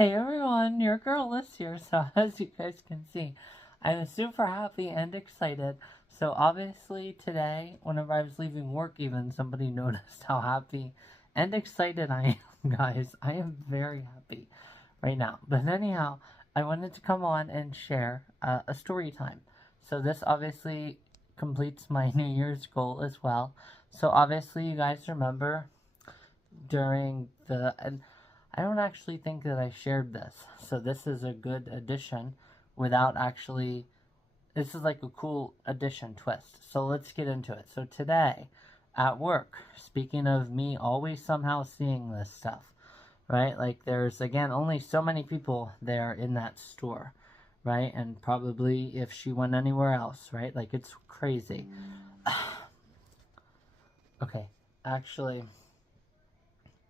Hey everyone, your girl Liz here. So as you guys can see, I'm super happy and excited. So obviously today, whenever I was leaving work even, somebody noticed how happy and excited I am, guys. I am very happy right now. But anyhow, I wanted to come on and share a story time. So this obviously completes my New Year's goal as well. So obviously you guys remember during the... I don't actually think that I shared this, so this is a good addition without actually... This is like a cool addition twist. So let's get into it. So today, at work, speaking of me always somehow seeing this stuff, right? Like there's, again, only so many people there in that store, right? And probably if she went anywhere else, right? Like it's crazy. Okay, actually,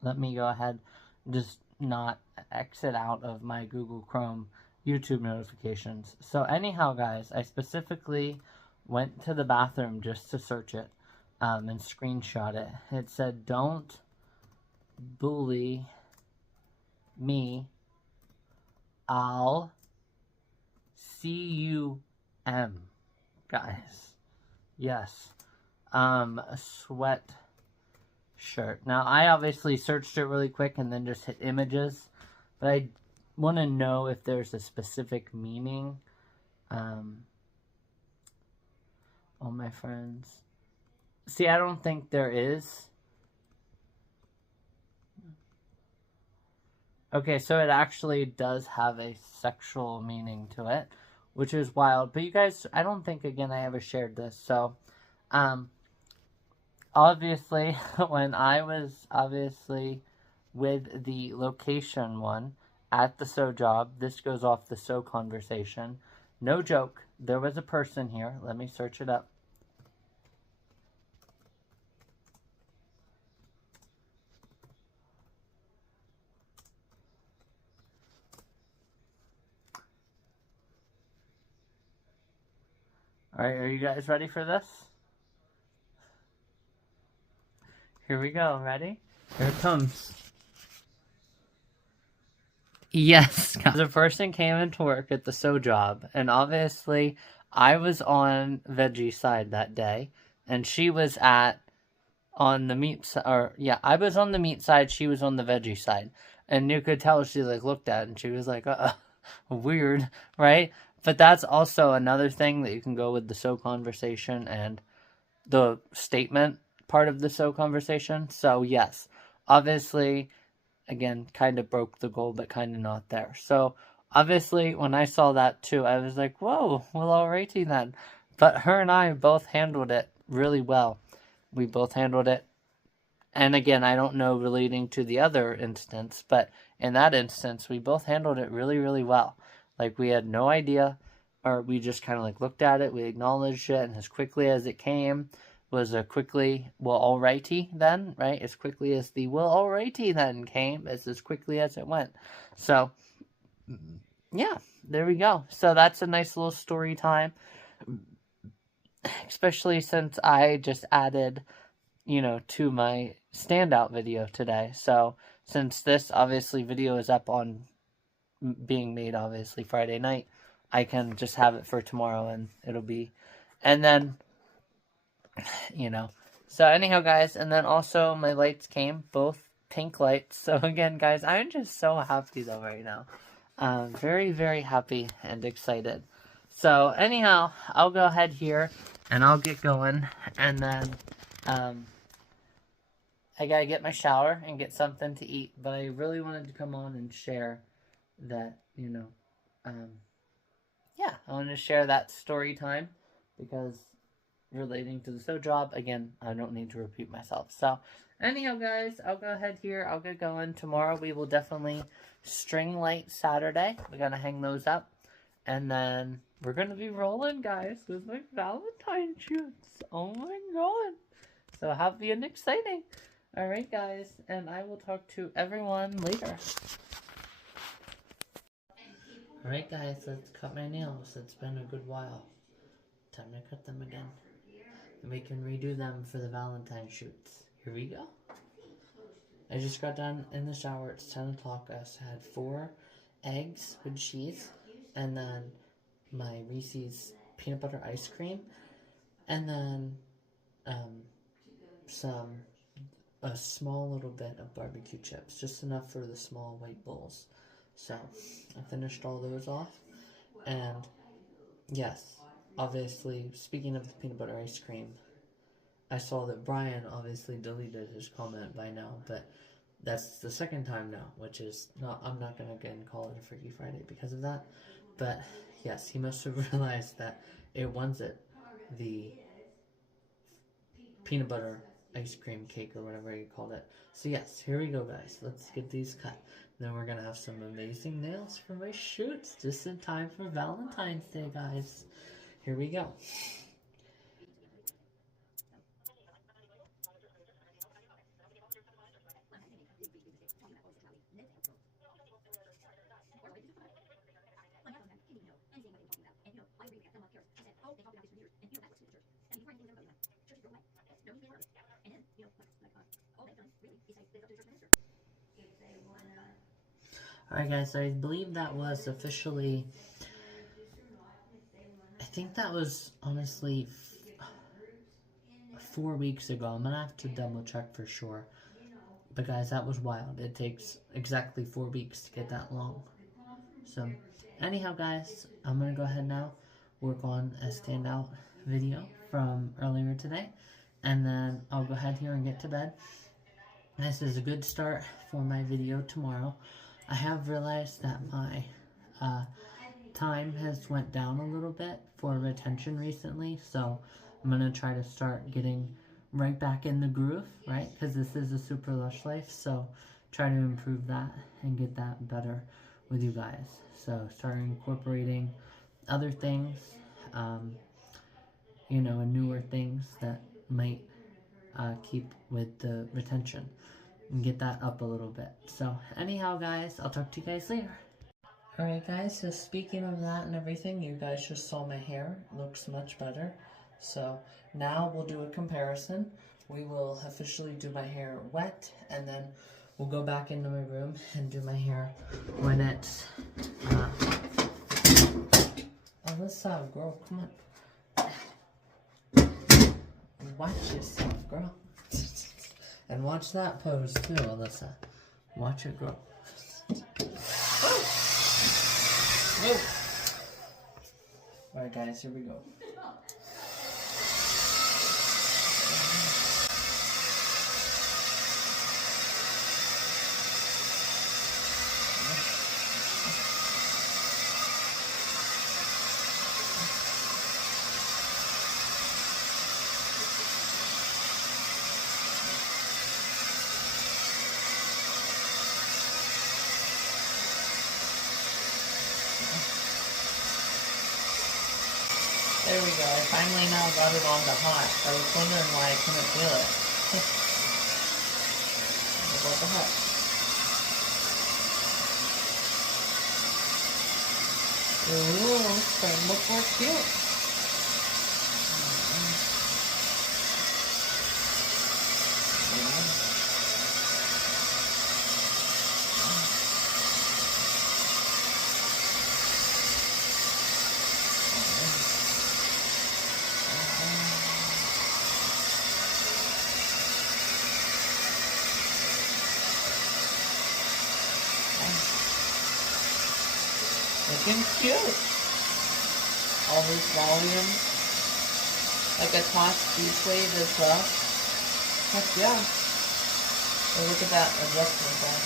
let me go ahead and just not exit out of my Google Chrome YouTube notifications. So anyhow, guys, I specifically went to the bathroom just to search it and screenshot it. It said, "Don't bully me. I'll C-U-M." Guys. Yes. Sweat shirt. Now, I obviously searched it really quick and then just hit images, but I want to know if there's a specific meaning. Oh, my friends. See, I don't think there is. Okay, so it actually does have a sexual meaning to it, which is wild. But you guys, I don't think, again, I ever shared this. So, obviously, when I was obviously with the location one at the sew job, this goes off the sew conversation. No joke, there was a person here. Let me search it up. Alright, are you guys ready for this? Here we go, ready? Here it comes. Yes, the person came into work at the sew job, and obviously I was on veggie side that day, and she was on the meat side, or yeah, I was on the meat side, she was on the veggie side, and you could tell she like looked at it and she was like, weird, right? But that's also another thing that you can go with the sew conversation and the statement part of the sew conversation. So yes, obviously, again, kind of broke the goal, but kind of not there. So obviously, when I saw that too, I was like, whoa, well, alrighty then. But her and I both handled it really well. We both handled it. And again, I don't know relating to the other instance, but in that instance, we both handled it really, really well. Like we had no idea, or we just kind of like looked at it, we acknowledged it, and as quickly as it came was a quickly, well, alrighty then, right? As quickly as the well, alrighty then came, as quickly as it went. So, yeah, there we go. So that's a nice little story time, especially since I just added, to my standout video today. So since this obviously video is up on being made obviously Friday night, I can just have it for tomorrow and it'll be, and then, so anyhow guys, and then also my lights came, both pink lights. So again guys, I'm just so happy though right now. Very, very happy and excited. So anyhow, I'll go ahead here and I'll get going, and then I gotta get my shower and get something to eat, but I really wanted to come on and share that, yeah, I wanted to share that story time because relating to the sew job, again, I don't need to repeat myself. So, anyhow, guys, I'll go ahead here. I'll get going. Tomorrow we will definitely string light Saturday. We're gonna hang those up, and then we're gonna be rolling, guys, with my Valentine shoots. Oh my god! So happy and exciting. Alright guys, and I will talk to everyone later. Alright guys, let's cut my nails. It's been a good while. Time to cut them again. And we can redo them for the Valentine shoots. Here we go. I just got done in the shower. It's 10 o'clock. I had 4 eggs with cheese, and then my Reese's peanut butter ice cream, and then a small little bit of barbecue chips, just enough for the small white bowls. So I finished all those off, and yes, obviously, speaking of the peanut butter ice cream, I saw that Brian obviously deleted his comment by now, but that's the second time now, which is not, I'm not going to again call it a Freaky Friday because of that, but yes, he must have realized that it wasn't the peanut butter ice cream cake or whatever you called it. So yes, here we go, guys. Let's get these cut. Then we're gonna have some amazing nails for my shoots, just in time for Valentine's Day, guys. Here we go. Alright guys, so I believe that was officially, I think that was honestly 4 weeks ago. I'm gonna have to double check for sure. But guys, that was wild. It takes exactly 4 weeks to get that long. So, anyhow guys, I'm gonna go ahead now, work on a standout video from earlier today. And then I'll go ahead here and get to bed. This is a good start for my video tomorrow. I have realized that my time has went down a little bit for retention recently, so I'm going to try to start getting right back in the groove, right? Because this is a super lush life, so try to improve that and get that better with you guys. So start incorporating other things, you know, and newer things that might keep with the retention and get that up a little bit. So anyhow guys, I'll talk to you guys later. Alright guys, so speaking of that and everything, you guys just saw my hair. It looks much better. So now we'll do a comparison. We will officially do my hair wet, and then we'll go back into my room and do my hair when it's Alyssa, girl, come on. Watch yourself, girl. And watch that pose too, Alyssa. Watch it grow. Alright guys, here we go. There we go. I finally now got it on to hot. I was wondering why I couldn't feel it. About the hot. Ooh, it's starting to look more cute. Looking cute. All this volume. Like a tossed sleeve as well. Heck yeah. Oh, look at that adjustment there.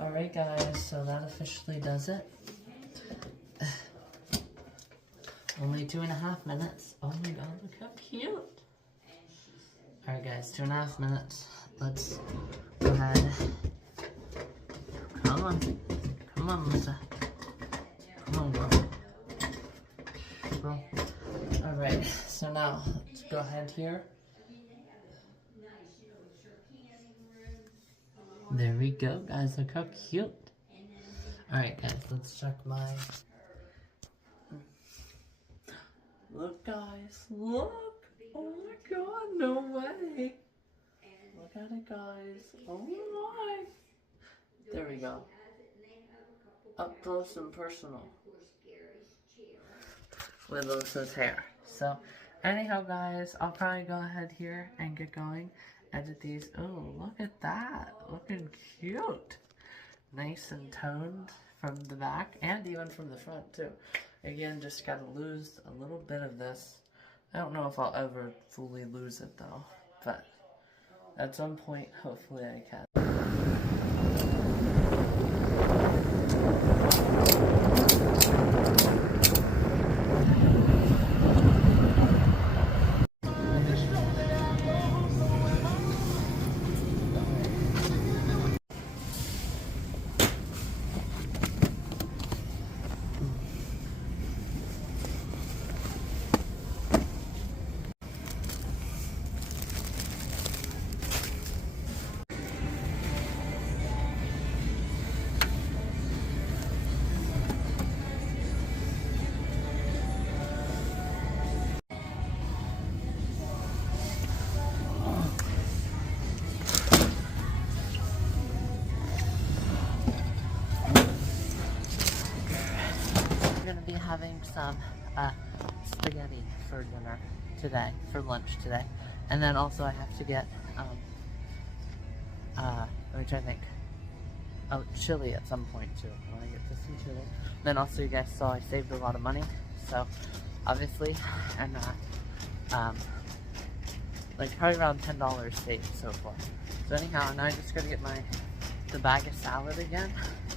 Alright guys, so that officially does it. Only 2.5 minutes. Oh my god, look how cute. Alright guys, 2.5 minutes. Let's go ahead. Come on. Come on, Melissa. Come on, girl. Alright, so now, let's go ahead here. There we go, guys. Look how cute. Alright, guys, let's check my... Look, guys. Look! Oh my god, no way! Look at it, guys. Oh my! There we go. Up close and personal. With Alyssa's hair. So, anyhow, guys, I'll probably go ahead here and get going. Edit these. Oh, look at that. Looking cute. Nice and toned from the back and even from the front, too. Again, just gotta lose a little bit of this. I don't know if I'll ever fully lose it, though. But at some point, hopefully I can. Having some spaghetti for dinner today, for lunch today, and then also I have to get let me try to think. Oh, chili at some point too. I want to get this some chili. Then also, you guys saw I saved a lot of money, so obviously I'm not like probably around $10 saved so far. So anyhow, now I just gotta get the bag of salad again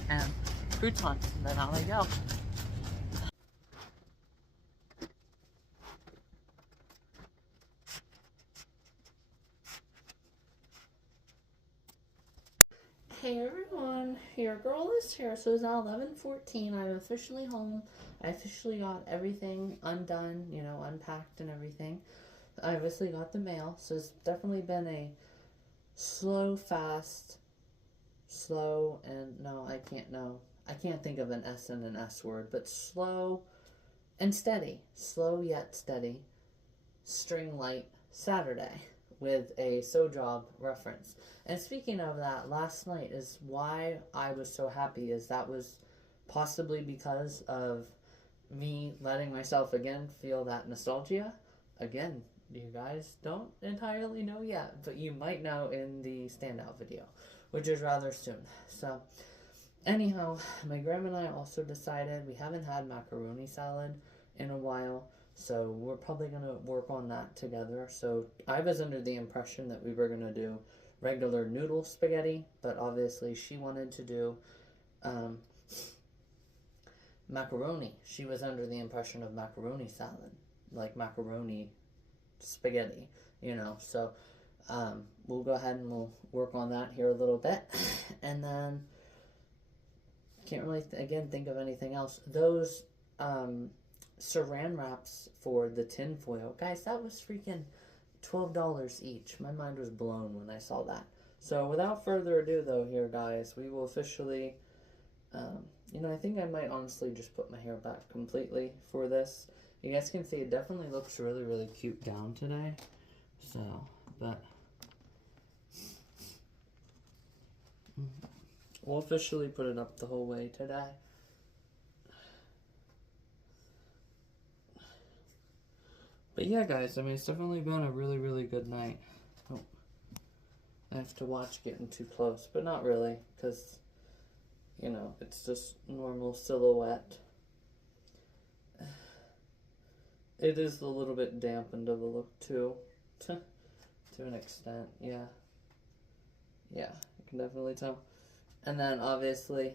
and croutons, and then out I go. Hey everyone, your girl is here. So it's now 11:14. I'm officially home. I officially got everything undone, you know, unpacked and everything. I obviously got the mail, so it's definitely been a slow, and no, I can't think of an S and an S word, but slow and steady. Slow yet steady. String light Saturday with a So Job reference. And speaking of that, last night is why I was so happy, is that was possibly because of me letting myself again feel that nostalgia. Again, you guys don't entirely know yet, but you might know in the standout video, which is rather soon. So, anyhow, my grandma and I also decided we haven't had macaroni salad in a while, so we're probably going to work on that together. So I was under the impression that we were going to do regular noodle spaghetti, but obviously she wanted to do macaroni. She was under the impression of macaroni salad, like macaroni spaghetti, you know. So we'll go ahead and we'll work on that here a little bit. And then can't really, again, think of anything else. Those saran wraps for the tin foil, guys, that was freaking $12 each. My mind was blown when I saw that. So without further ado though, here guys, we will officially you know, I think I might honestly just put my hair back completely for this. You guys can see it definitely looks really, really cute down today. So, but we'll officially put it up the whole way today. But yeah, guys, I mean, it's definitely been a really, really good night. Oh, I have to watch getting too close, but not really, because, you know, it's just normal silhouette. It is a little bit dampened of a look, too, to an extent, yeah. Yeah, you can definitely tell. And then, obviously,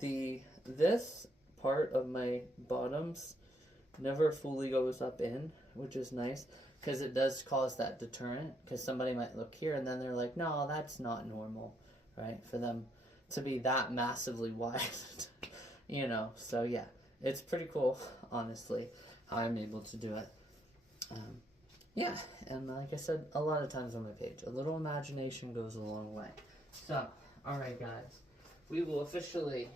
this part of my bottoms never fully goes up in, which is nice, because it does cause that deterrent, because somebody might look here and then they're like, no, that's not normal, right, for them to be that massively wide, you know. So yeah, it's pretty cool, honestly, how I'm able to do it. Yeah, and like I said a lot of times on my page, a little imagination goes a long way. So Alright guys, we will officially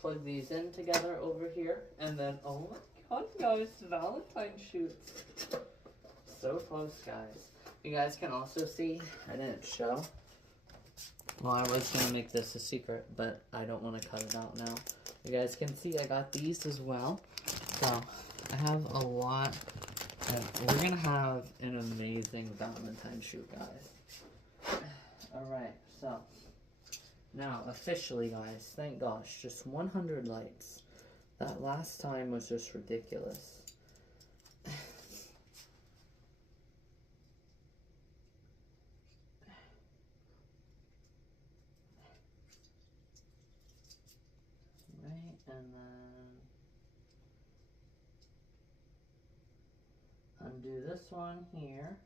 plug these in together over here, and then, oh my god guys, Valentine shoots. So close guys. You guys can also see, I didn't show. Well, I was going to make this a secret, but I don't want to cut it out now. You guys can see I got these as well. So, I have a lot, and we're going to have an amazing Valentine shoot, guys. Alright, so, now, officially, guys, thank gosh, just 100 likes. That last time was just ridiculous. Right, and then undo this one here.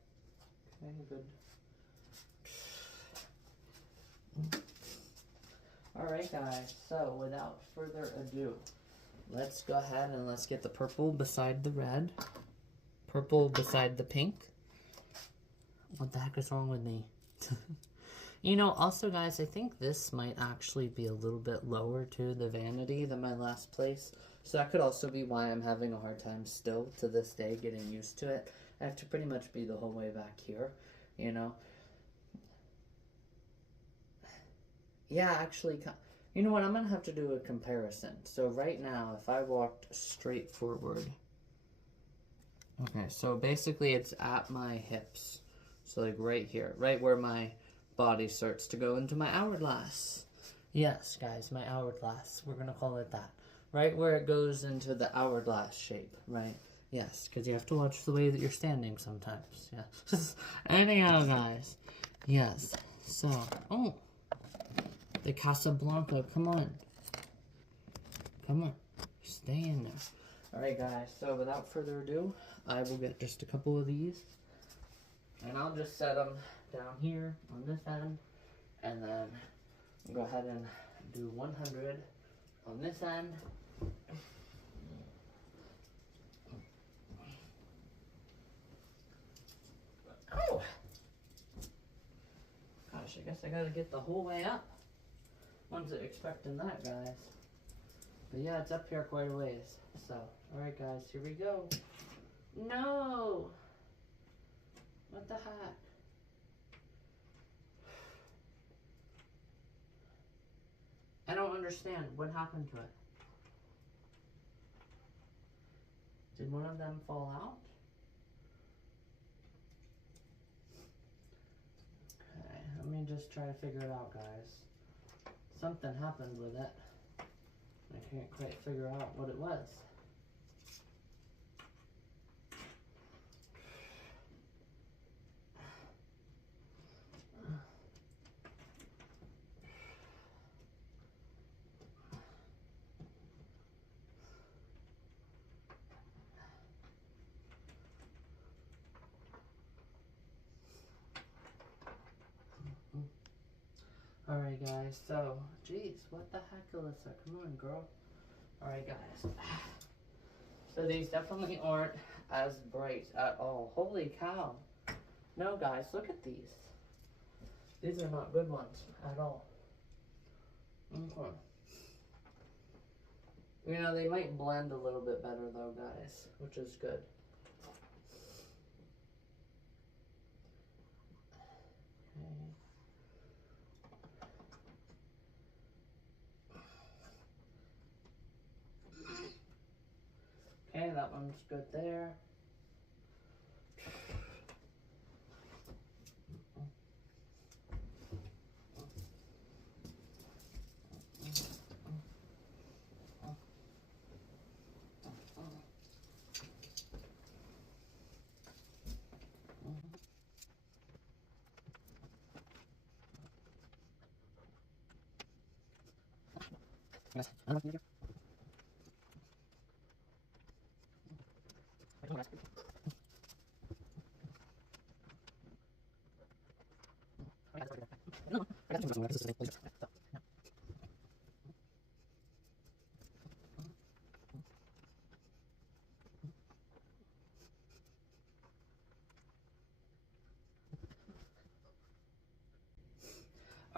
Okay, good. Alright guys, so without further ado, let's go ahead and let's get the purple beside the red. Purple beside the pink. What the heck is wrong with me? You know, also guys, I think this might actually be a little bit lower to the vanity than my last place. So that could also be why I'm having a hard time still to this day getting used to it. I have to pretty much be the whole way back here, you know. Yeah, actually, you know what, I'm going to have to do a comparison. So right now, if I walked straight forward. Okay, so basically it's at my hips. So like right here, right where my body starts to go into my hourglass. Yes, guys, my hourglass. We're going to call it that. Right where it goes into the hourglass shape, right? Yes, because you have to watch the way that you're standing sometimes. Yeah. Anyhow, guys. Yes. So, oh. The Casablanca, come on. Come on. Stay in there. Alright, guys, so without further ado, I will get just a couple of these. And I'll just set them down here on this end. And then go ahead and do 100 on this end. Oh! Gosh, I guess I gotta get the whole way up. Wasn't expecting that, guys. But yeah, it's up here quite a ways. So, alright guys, here we go. No! What the heck? I don't understand. What happened to it? Did one of them fall out? Okay, let me just try to figure it out, guys. Something happened with it. I can't quite figure out what it was. Alright guys, so, geez, what the heck, Alyssa? Come on, girl. Alright guys. So these definitely aren't as bright at all. Holy cow. No guys, look at these. These are not good ones at all. Okay. You know, they might blend a little bit better though, guys, which is good. Okay, that one's good there.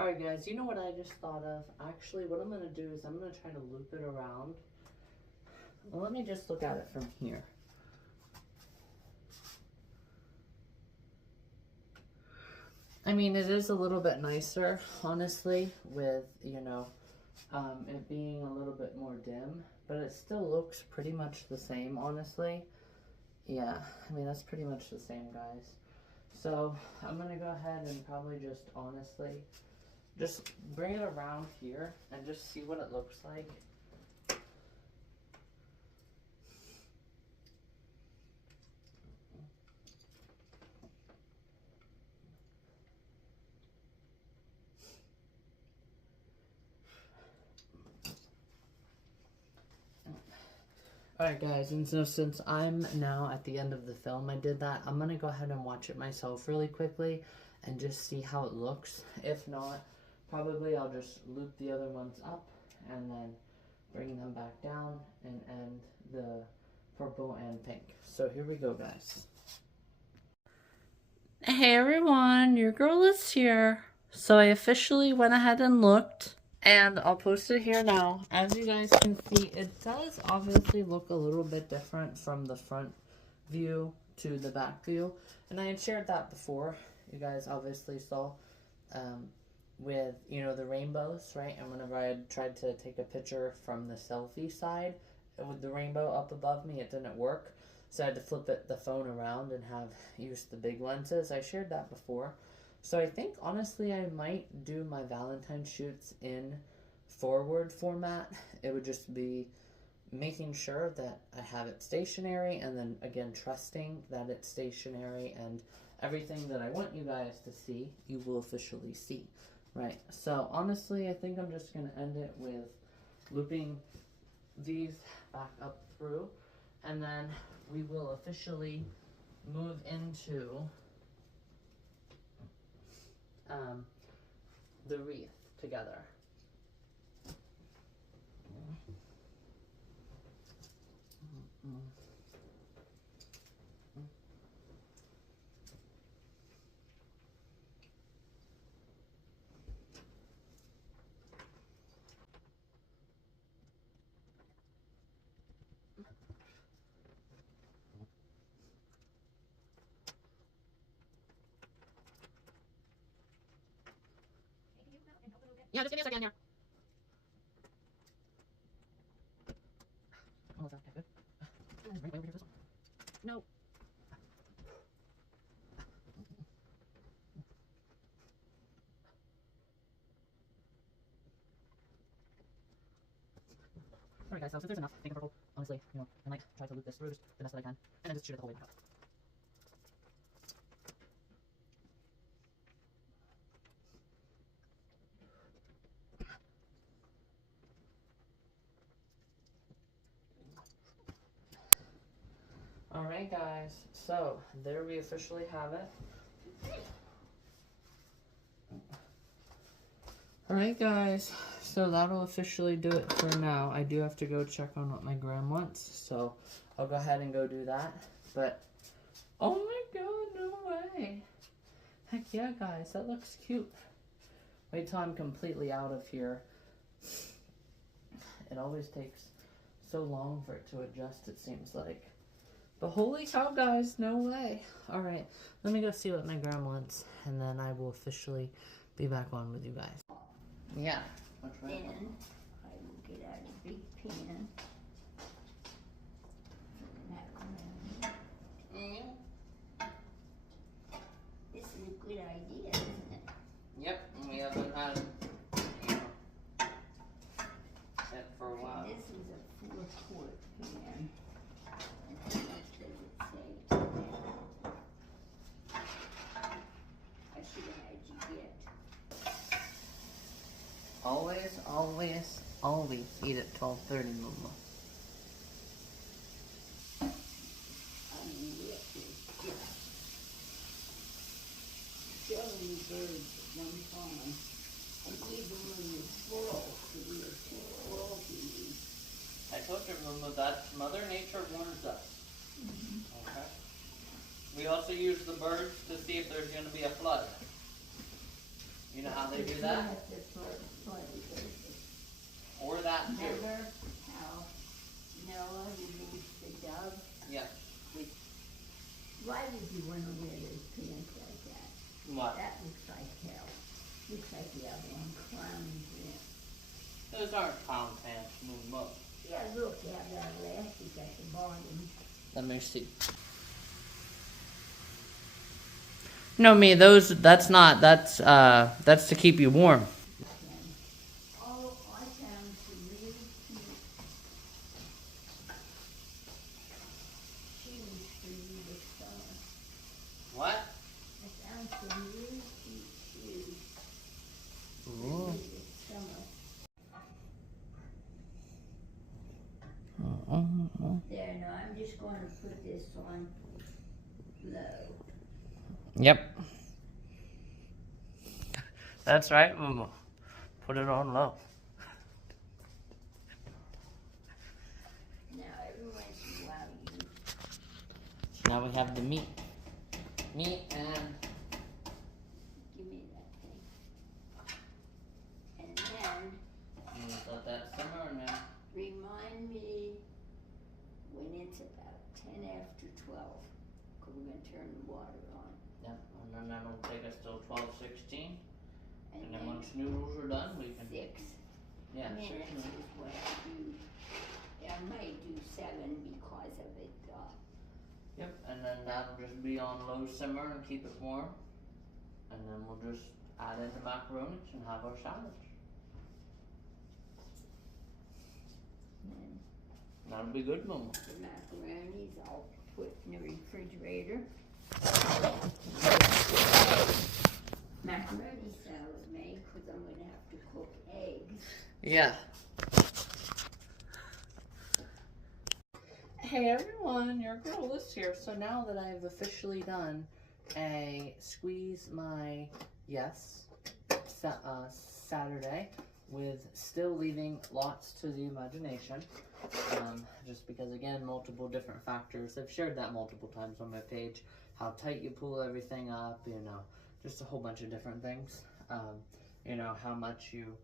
Alright guys, you know what I just thought of? Actually, what I'm going to do is I'm going to try to loop it around. Well, let me just look at it from here. I mean, it is a little bit nicer, honestly, with, you know, it being a little bit more dim, but it still looks pretty much the same, honestly. Yeah, I mean, that's pretty much the same, guys. So, I'm going to go ahead and probably just, honestly, just bring it around here and just see what it looks like. Alright guys, and so since I'm now at the end of the film I did that, I'm going to go ahead and watch it myself really quickly and just see how it looks. If not, probably I'll just loop the other ones up and then bring them back down and end the purple and pink. So here we go, guys. Hey everyone, your girl is here. So I officially went ahead and looked. And I'll post it here now. As you guys can see, it does obviously look a little bit different from the front view to the back view. And I had shared that before. You guys obviously saw with, you know, the rainbows, right? And whenever I had tried to take a picture from the selfie side with the rainbow up above me, it didn't work. So I had to flip the phone around and have used the big lenses. I shared that before. So I think, honestly, I might do my Valentine shoots in forward format. It would just be making sure that I have it stationary and then, again, trusting that it's stationary and everything that I want you guys to see, you will officially see, right? So, honestly, I think I'm just going to end it with looping these back up through, and then we will officially move into the wreath together. Yeah, just give me a second here. Oh, is that okay? Good. Right over here, this one. No. Alright guys, so since there's enough pink and purple, honestly, you know, I might try to loop this through just the best that I can, and then just shoot it the whole way back up. Alright guys, so there we officially have it. Alright guys, so that'll officially do it for now. I do have to go check on what my gram wants, so I'll go ahead and go do that. But, oh my god, no way. Heck yeah guys, that looks cute. Wait till I'm completely out of here. It always takes so long for it to adjust, it seems like. But holy cow guys, no way. Alright, let me go see what my gram wants, and then I will officially be back on with you guys. Yeah. That's right. Then I will get out a big pan. This is a good idea, isn't it? Yep, we haven't had, you know, it for a while. This is a 4-quart pan. And how much does it say? I should have had you get. Always, always, always eat at 12:30, Mama. I mean, it is just showing birds at one time. And even when the squirrels, because we have 2 squirrels in these. I told you, Mama, that Mother Nature warns us. Okay? We also use the birds to see if there's going to be a flood. You know how how they do You that? have to play this. Or that too. Remember how Noah released the dove? Yeah. Why would you want to wear those pants like that? What? That looks like hell. Looks like you have on clown pants. Those aren't clown pants. Move them up. Yeah, look, you have that elastic at the bottom. Let me see. No, me, that's to keep you warm. Oh, I found some really cute shoes for you this summer. What? I found some really cute shoes for Ooh. you this summer. There, no, I'm just going to put this on low. Yep. That's right, Momo. Put it on low. Now, every once in a while, you Now we have the meat. Meat and give me that thing. And then let that simmer and then remind me when it's about 10 after 12, because we're going to turn the water on. yep, and then that'll take us till 12:16. And And then then once noodles are done, we can 6 yeah, 6 minutes minutes. is what I do. I might do 7 because of it. Yep, and then that'll just be on low simmer and keep it warm. And then we'll just add in the macaronis and have our salads. And That'll be good, Momo. the macaronis I'll put in the refrigerator. Macaroni salad made because I'm going to have to cook eggs. Yeah. Hey everyone, your girl is here. So now that I've officially done a squeeze my Saturday with still leaving lots to the imagination, just because again multiple different factors. I've shared that multiple times on my page, how tight you pull everything up, you know, just a whole bunch of different things. You know, how much you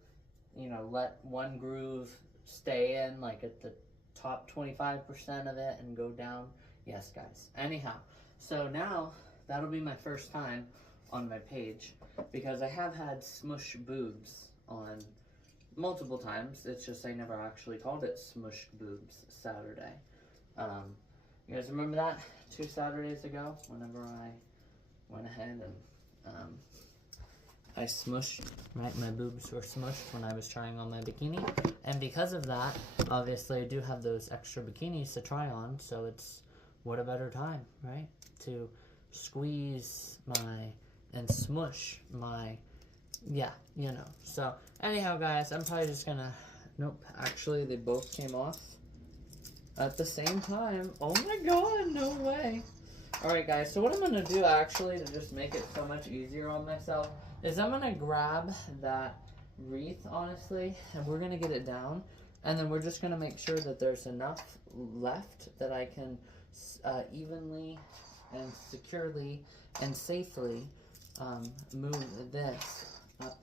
let one groove stay in like at the top 25% of it and go down. Yes, guys. Anyhow, so now that'll be my first time on my page because I have had smush boobs on multiple times. It's just I never actually called it Smush Boobs Saturday. You guys remember that 2 Saturdays ago whenever I went ahead and I smushed, right? My boobs were smushed when I was trying on my bikini. And because of that, obviously I do have those extra bikinis to try on. So it's, what a better time, right? To squeeze and smush my, yeah, you know. So anyhow, guys, I'm probably just gonna, nope, actually they both came off at the same time. Oh my God, no way. Alright guys, so what I'm gonna do actually to just make it so much easier on myself is I'm gonna grab that wreath, honestly, and we're gonna get it down, and then we're just gonna make sure that there's enough left that I can evenly and securely and safely move this up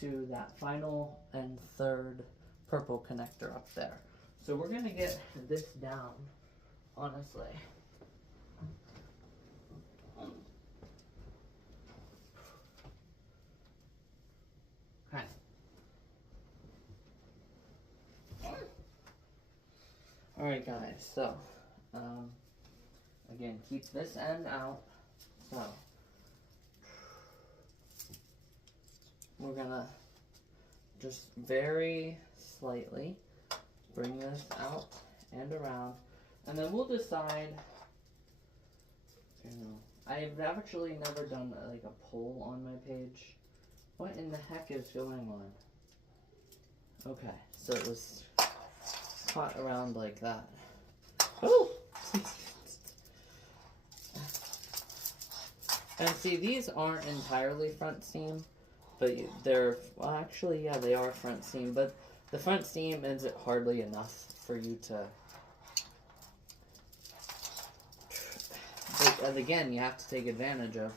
to that final and third purple connector up there. So we're gonna get this down, honestly. Okay. Alright guys, so again, keep this end out. So we're gonna just very slightly bring this out and around, and then we'll decide, you know, I've actually never done like a poll on my page. What in the heck is going on? Okay, so it was caught around like that. Oh! And see, these aren't entirely front seam, but they're, well actually, yeah, they are front seam, but the front seam isn't hardly enough for you to, and again, you have to take advantage of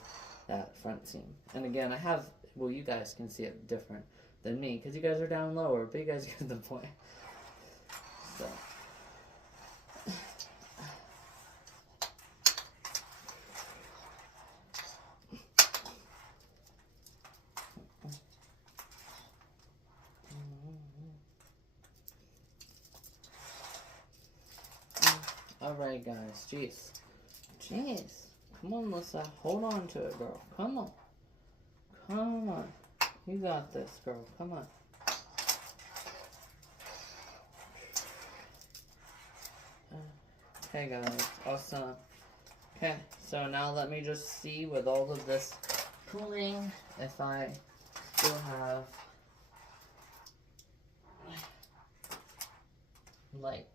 that front seam. And again, I have well, you guys can see it different than me because you guys are down lower, but you guys get the point. So. Alright guys, jeez. Come on, Melissa. Hold on to it, girl. Come on. Come on. You got this, girl. Come on. Okay, guys. Awesome. Okay, so now let me just see with all of this cooling if I still have lights.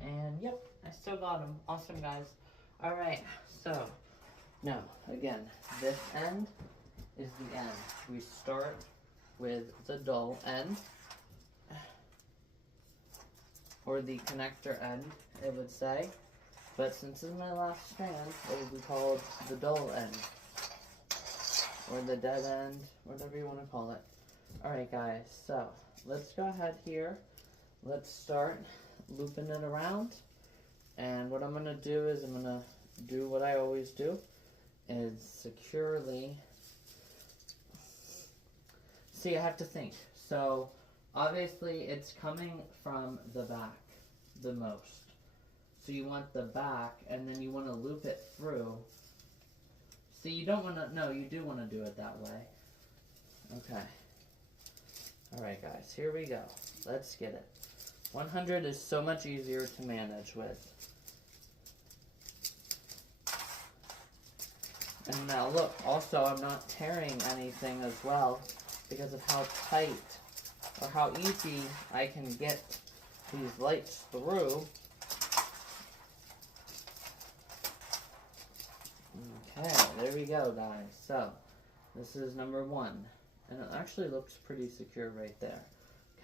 And yep, I still got them. Awesome, guys. Alright, so now, again, this end is the end. We start with the dull end, or the connector end, it would say. But since this is my last strand, it will be called the dull end, or the dead end, whatever you want to call it. Alright, guys, so let's go ahead here. Let's start looping it around, and what I'm going to do is I'm going to do what I always do, is securely, see, I have to think. So obviously it's coming from the back the most, so you want the back, and then you want to loop it through. See, you don't want to, no, you do want to do it that way. Okay, alright guys, here we go, let's get it. 100 is so much easier to manage with. And now look, also I'm not tearing anything as well because of how tight or how easy I can get these lights through. Okay, there we go, guys. So this is number 1, and it actually looks pretty secure right there.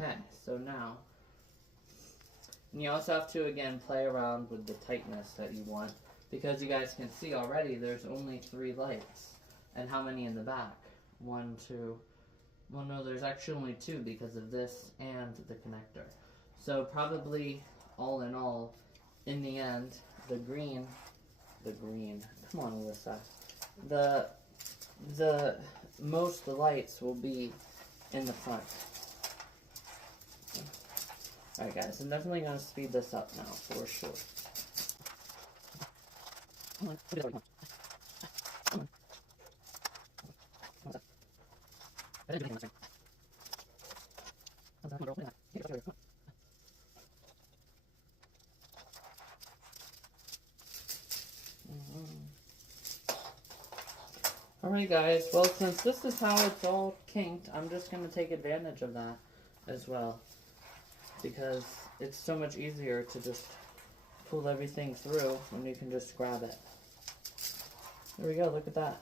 Okay, so now, and you also have to, again, play around with the tightness that you want, because you guys can see already there's only 3 lights. And how many in the back? 1, 2, well no, there's actually only 2 because of this and the connector. So probably, all in all, in the end, the green, come on Alyssa, the most lights will be in the front. Alright guys, I'm definitely going to speed this up now, for sure. Come on, look at that. Come on. Come on. I didn't do anything on this thing. Come on, girl, look at that. Get it up here. Alright guys, well since this is how it's all kinked, I'm just going to take advantage of that as well. Because it's so much easier to just pull everything through when you can just grab it. There we go, look at that.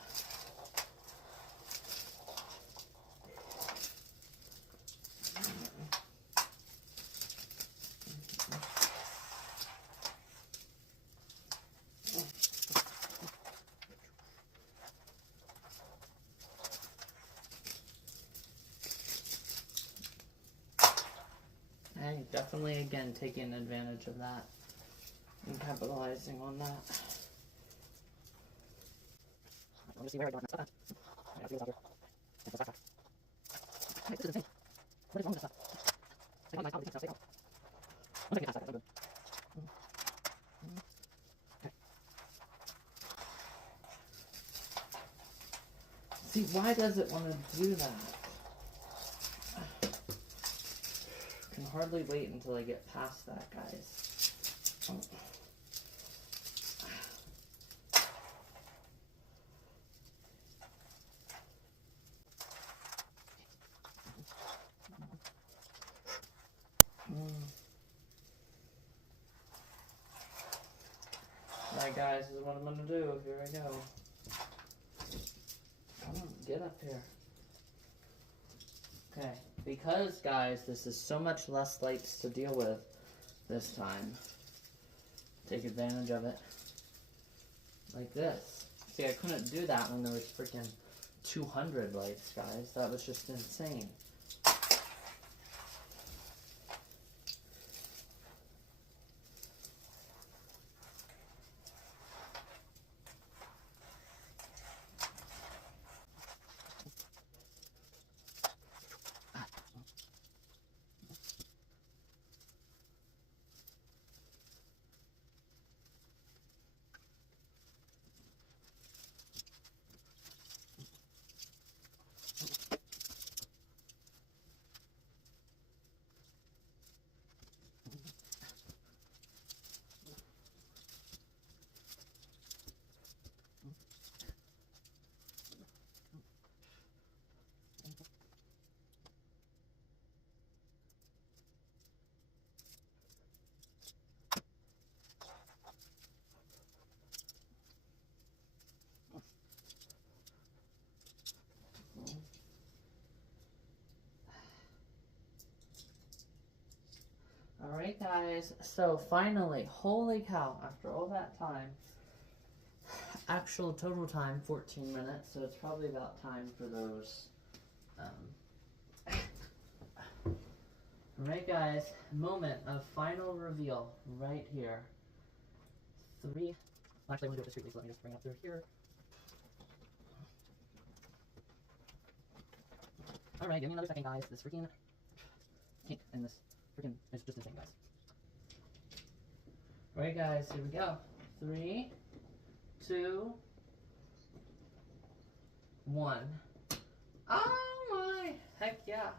Hey, definitely again taking advantage of that and capitalizing on that. Let me see where I don't mess up. I gotta feel louder. It's a hey, this is insane. What is wrong with this stuff? I got my colleagues now, stay out. Once I get past that, I'm good. Okay. See, why does it want to do that? Can hardly wait until I get past that, guys. Oh. Alright guys, this is what I'm gonna do. Here I go. Come on, get up here. Okay, because guys, this is so much less lights to deal with this time. Take advantage of it. like this. See, I couldn't do that when there was freaking 200 lights, guys. That was just insane. Alright guys, so finally, holy cow, after all that time, actual total time, 14 minutes, so it's probably about time for those, Alright guys, moment of final reveal, right here. 3, actually I want to do it discreetly, so let me just bring it up through here. Alright, give me another second guys, this freaking kink and this freaking is just insane guys. Alright guys, here we go. 3, 2, 1. Oh my! Heck yeah!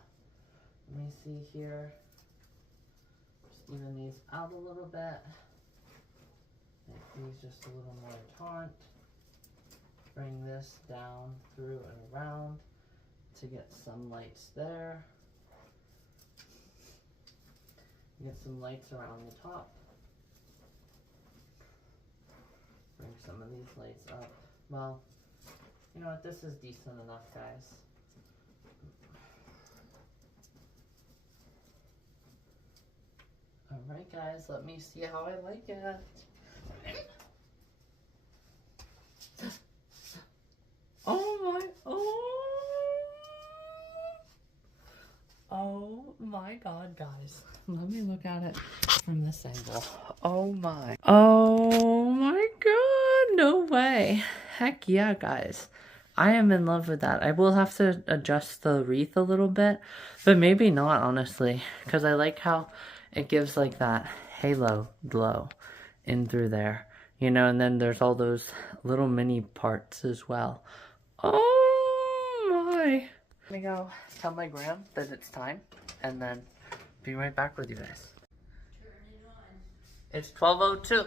Let me see here. Just even these out a little bit. Make these just a little more taunt. Bring this down through and around to get some lights there. Get some lights around the top. Bring some of these lights up. Well, you know what, this is decent enough, guys. Alright guys, let me see how I like it. Oh my god, guys. Let me look at it from this angle. Oh my god, no way. Heck yeah, guys. I am in love with that. I will have to adjust the wreath a little bit, but maybe not, honestly, because I like how it gives like that halo glow in through there, you know, and then there's all those little mini parts as well. Oh my. Let me go tell my gram that it's time, and then be right back with you guys. Turn it on. It's 12:02.